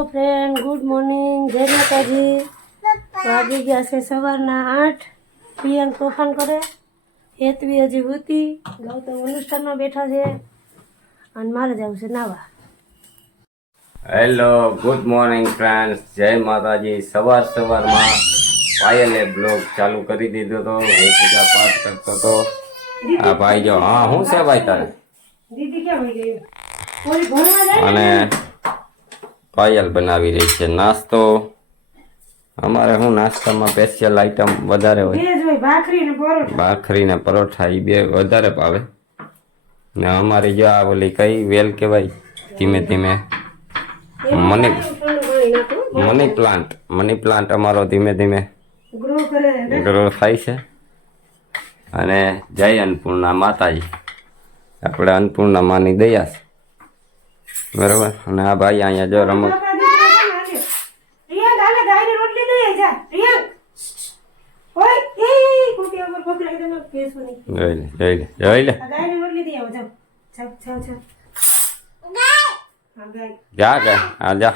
Hello friend good morning જય માતાજી. વાગી ગયા છે સવારના આઠ. પ્રિયાંક તોફાન કરે. હેતવી હજી હતી. ગૌતમ અનુષ્ઠાનમાં બેઠા છે. અને મારે જવું છે નાવા. હેલો ગુડ મોર્નિંગ ફ્રેન્ડ્સ જય માતાજી. સવાર સવારમાં પાયલે બ્લોગ ચાલુ કરી દીધો તો હું પૂજા પાઠ કરતો હતો. આ ભાઈ જો હા શું છે ભાઈ તારે? અને પાયલ બનાવી રહી છે નાસ્તો. અમારે હું નાસ્તામાં સ્પેશિયલ આઈટમ વધારે હોય? ભાખરી ને પરોઠા. એ બે વધારે ભાવે. ને અમારી જો આ ઓલી કઈ વેલ કહેવાય ધીમે ધીમે. Money money plant money plant અમારો ધીમે ધીમે ગ્રો થાય છે. અને જય અન્નપૂર્ણા માતાજી. આપણે અન્નપૂર્ણા માની દયા છે. બરાબર? અને આ ભાઈ અહીંયા જો રમત જા. જા હા જા.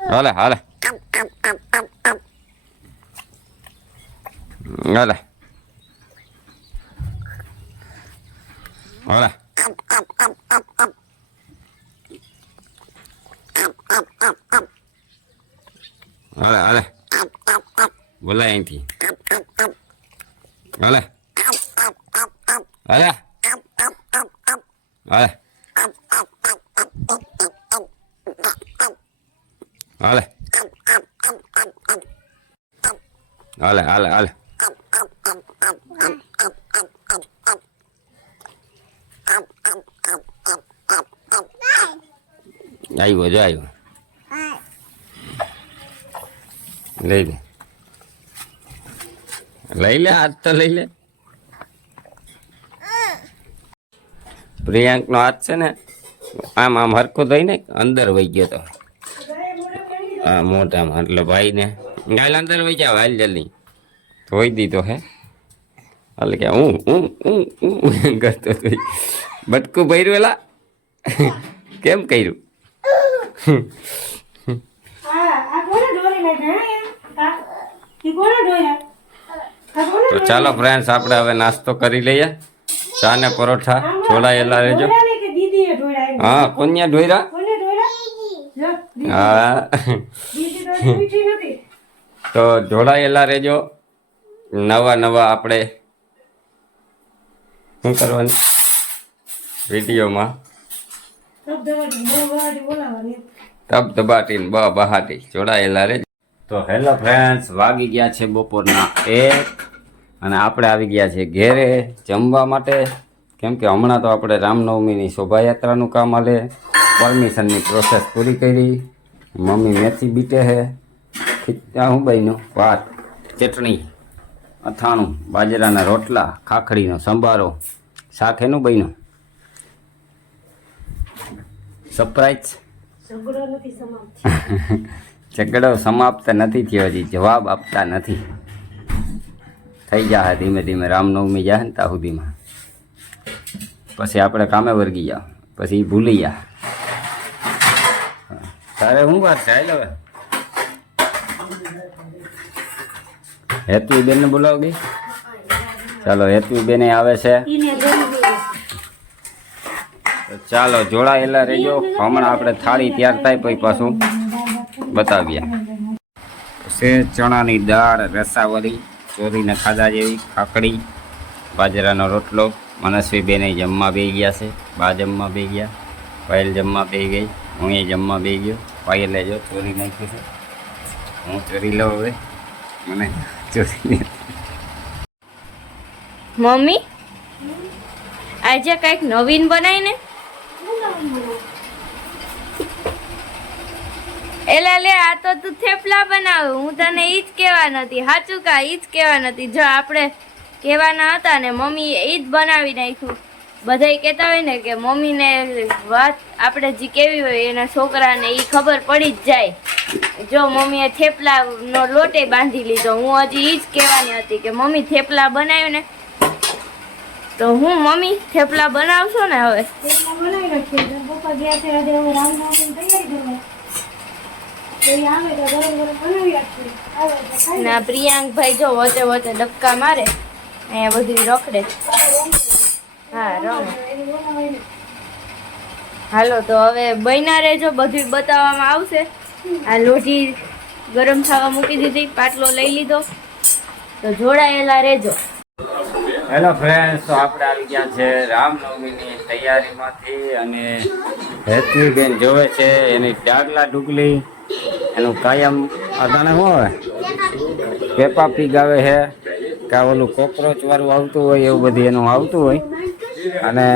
હાલો હાલે. હાલે. હાલે હાલે હાલે હાલે બોલાય અહીંથી હાલે હાલે હાલે હાલે હાલે હાલે હાલે આવ્યો જો આવ્યો. લઈ લે. લઈ લે, હાથ તો લઈ લે. પ્રિયાંક નો હાથ છે ને, આમ આમ હરખો થઈને અંદર વહી ગયો તો. હા મોટામાં એટલે ભાઈને. ગાલ અંદર વહી જાવ હાલ જલ્દી. ધોઈ દીધો હે. એટલે કે હું હું હું હું કરતો બટકું ભર્યું એલા? કેમ કર્યું? તો ચાલો ફ્રેન્ડ્સ આપણે હવે નાસ્તો કરી લઈએ. ચા ને પરોઠા જોડાયેલા રહેજો? હા કોન્યા ઢોયરા? હા. તો જોડાયેલા રહેજો. નવા નવા આપણે શું કરવાનું? વિડીયોમાં. તબ દબાટીને બ બહાટી. જોડાયેલા રે તો હેલો ફ્રેન્ડ્સ, વાગી ગયા છે બપોરના એક અને આપણે આવી ગયા છે ઘેરે જમવા માટે. કેમ કે હમણાં તો આપણે રામનવમીની શોભાયાત્રાનું કામ હાલે. પરમિશનની પ્રોસેસ પૂરી કરી. મમ્મી મેથી બીટે હે. ખીચા હું બન્યું? ભાત, ચટણી, અથાણું, બાજરાના રોટલા, ખાખડીનો સંભારો. શાક એનું બન્યું. સરપ્રાઈઝ ઝઘડો સમાપ્ત નથી થયો હજી, જવાબ આપતા નથી. થઈ જાય ધીમે ધીમે, રામનવમી જાય ને ત્યાં સુધીમાં પછી આપણે કામે વર્ગી ગયા પછી ભૂલી જા તારે શું વાત છે? હેતુ બેનને બોલાવ ગઈ ચાલો હેતુ બેને આવે છે. ગયું. ચાલો, જોડાયેલા રહેજો. હમણાં આપણે થાળી તૈયાર થાય પછી પાછું બતાવ્યા છે ચણાની દાળ રસાવરી ચોરીને ખાધા જેવી ખાકડી બાજરાનો રોટલો. મનસ્વી બેને જમવા બે ગયા છે. બા જમવા બે ગયા. પાયલ જમવા બે ગઈ. હું એ જમવા બે ગયો. પાયલ લેજો ચોરી નાખ્યું છે. હું ચોરી લઉં હવે. મને ચોરી મમ્મી, આજે કંઈક નવીન બનાવીને એલા, લે, આ તો તું થેપલા બનાવ. હું તને ઈ જ કહેવા નથી. સાચું કા? ઈ જ કહેવા નથી. જો આપણે કહેવાના હતા ને મમ્મી એ જ બનાવી નાખ્યું. બધાય કહેતા હોય ને કે મમ્મીને વાત આપણે જે કેવી હોય એના છોકરાને એ ખબર પડી જ જાય. જો મમ્મીએ થેપલાનો લોટે બાંધી લીધો. હું હજી ઈ જ કહેવાની હતી કે મમ્મી થેપલા બનાવ્યો ને, તો હું મમ્મી થેપલા બનાવશો ને હવે? થેપલા બનાવી નાખીએ. પપ્પા ગયા છે આજે હવે રામનવમીની તૈયારી કરવા તો એ આવે તો ગરમ ગરમ બનાવી રાખીએ આવે તો ખાઈ ને, પ્રિયાંકભાઈ જો વચ્ચે વચ્ચે ડબકા મારે, અહીંયા બધી રખડે. હા, રમ. હાલો, તો હવે બન્યા રહેજો બધું બતાવવામાં આવશે. આ લોઢી ગરમ થવા મૂકી દીધી, પાટલો લઈ લીધો. તો જોડાયેલા રહેજો. હેલો ફ્રેન્ડ્સ, તો આપણે આવી ગયા છે રામનવમીની તૈયારીમાંથી અને હેતવીબેન જોવે છે, એની ડાગલા ડુગલી. એનું કાયમ અદાણે શું આવે પેપા પીગ આવે છે કાં ઓલું કોકરોચવાળું આવતું હોય, એવું બધું એનું આવતું હોય. અને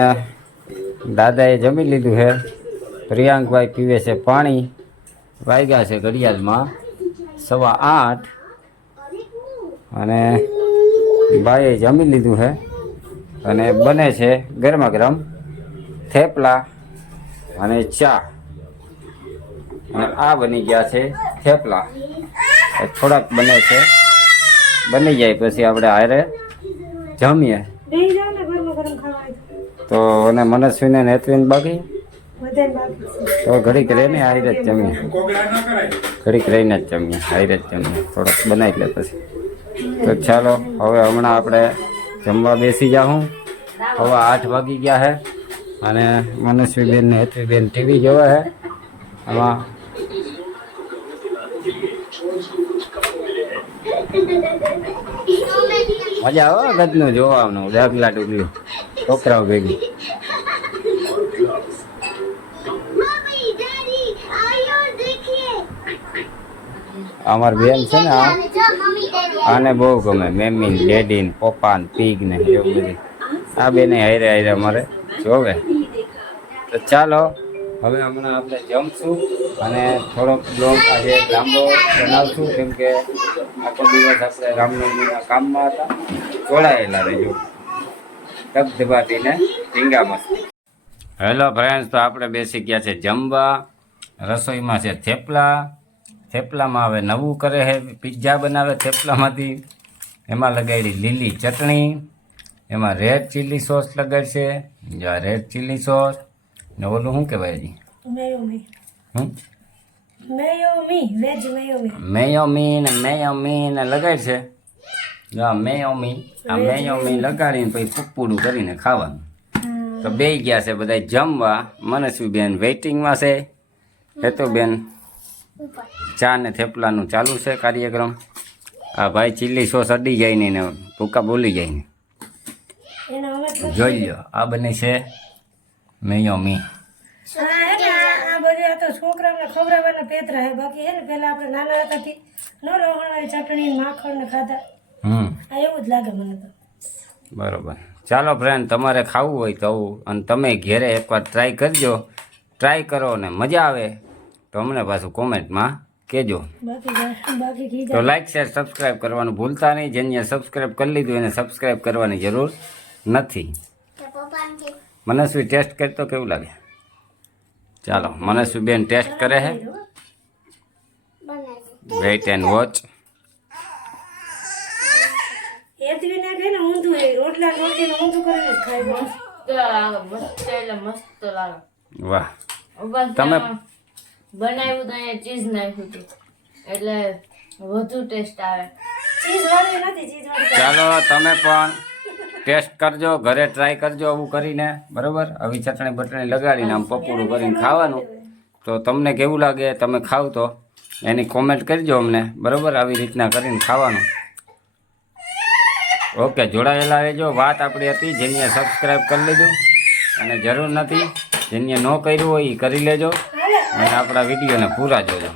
દાદાએ જમી લીધું છે પ્રિયાંકભાઈ પીવે છે પાણી. વાગ્યા છે ઘડિયાળમાં. સવા આઠ. અને ભાઈએ જમી લીધું છે અને બને છે ગરમા ગરમ થેપલા અને ચા. અને આ બની ગયા છે થેપલા. થોડાક બને છે. બની જાય પછી આપણે હારે જમીએ. તો. અને મનસ્વીને નેત્રીને બાકી? તો ઘડીક રહીને હારે જ જમીએ. ઘડીક રહીને જ જમીએ હારે જ જમીએ. થોડાક બનાવી લે પછી. તો ચાલો હવે હમણાં આપણે જમવા બેસી જાઉં હવે આઠ વાગી ગયા છે અને મનસ્વીબેન ને હેતવીબેન ટીવી જોવે છે એમાં મજા આવે ગતનું જોવાનું ડગલા ડુગલું છોકરાઓ ભેગી. અમાર બેન છે ને આને બહુ ગમે, મેમી લેડી ને પપ્પા ને પીગ ને એવું બધું. આ બેને હારે હારે અમારે જોવે. તો ચાલો. હવે હમણાં આપણે જમશું અને થોડોક બ્લોગ આજે લાંબો બનાવશું, કેમ કે આખો દિવસ આપણે રામનવમીના કામમાં હતા. જોડાયેલા રહેજો. ધબધબાટીને ઢીંગા ટીંગામાં હેલો ફ્રેન્ડ્સ તો આપણે બેસી ગયા છે જમવા. રસોઈમાં છે થેપલા. થેપલામાં હવે નવું કરે છે, પિઝા બનાવે થેપલામાંથી. એમાં લગાડી લીલી ચટણી. એમાં રેડ ચીલી સોસ લગાડશે. રેડ ચીલી સોસ ને ઓલું શું કહેવાય હજી? મેયોમી. હમ? મેયોમી વેજ મેયોમી. મેયોમી ને મેયોમી ને લગાડશે જો આ મેયોમી આ મેયોમી લગાડીને પછી પુપ્પુડું કરીને ખાવાનું. તો બે ગયા છે બધા જમવા. મનસ્વીબેન વેઇટિંગમાં છે. હેતુબેન ચા ને થેપલાનું ચાલુ છે કાર્યક્રમ. આ ભાઈ ચીલી સોસ અડી જાય ને ભૂકા બોલી જાય ને. જોઈ લો આ બને છે મેયોમી. આ મી હમ. બરોબર. ચાલો ફ્રેન્ડ તમારે ખાવું હોય તો અને તમે ઘેરે એકવાર ટ્રાય કરજો. ટ્રાય કરો ને મજા આવે. તો અમને પાછું કોમેન્ટમાં કહેજો. તો લાઈક શેર સબસ્ક્રાઈબ કરવાનું ભૂલતા નહીં. જેને સબસ્ક્રાઈબ કરી લીધું એને સબસ્ક્રાઈબ કરવાની જરૂર નથી. મનસ્વી ટેસ્ટ કરી તો કેવું લાગે? ચાલો મનસ્વી બેન ટેસ્ટ કરે છે. बना વેઇટ એન્ડ વોચ વાહ. તમે- બનાવ્યું તો અહીંયા ચીઝ નાખ્યું હતું. એટલે વધુ ટેસ્ટ આવે. ચીઝ વાળી નથી ચીઝ વાળી ચાલો તમે પણ ટેસ્ટ કરજો, ઘરે ટ્રાય કરજો આવું કરીને, બરાબર? આવી ચટણી બટણી લગાડીને આમ પપોડું કરીને ખાવાનું. તો તમને કેવું લાગે, તમે ખાવ તો. એની કોમેન્ટ કરજો અમને, બરાબર? આવી રીતના કરીને ખાવાનું. ઓકે, જોડાયેલા રહેજો. વાત આપણી હતી જેને સબસ્ક્રાઈબ કરી લીધું. અને જરૂર નથી, જેને ન કર્યું હોય એ કરી લેજો. અને આપણા વિડીયોને પૂરા જોજો.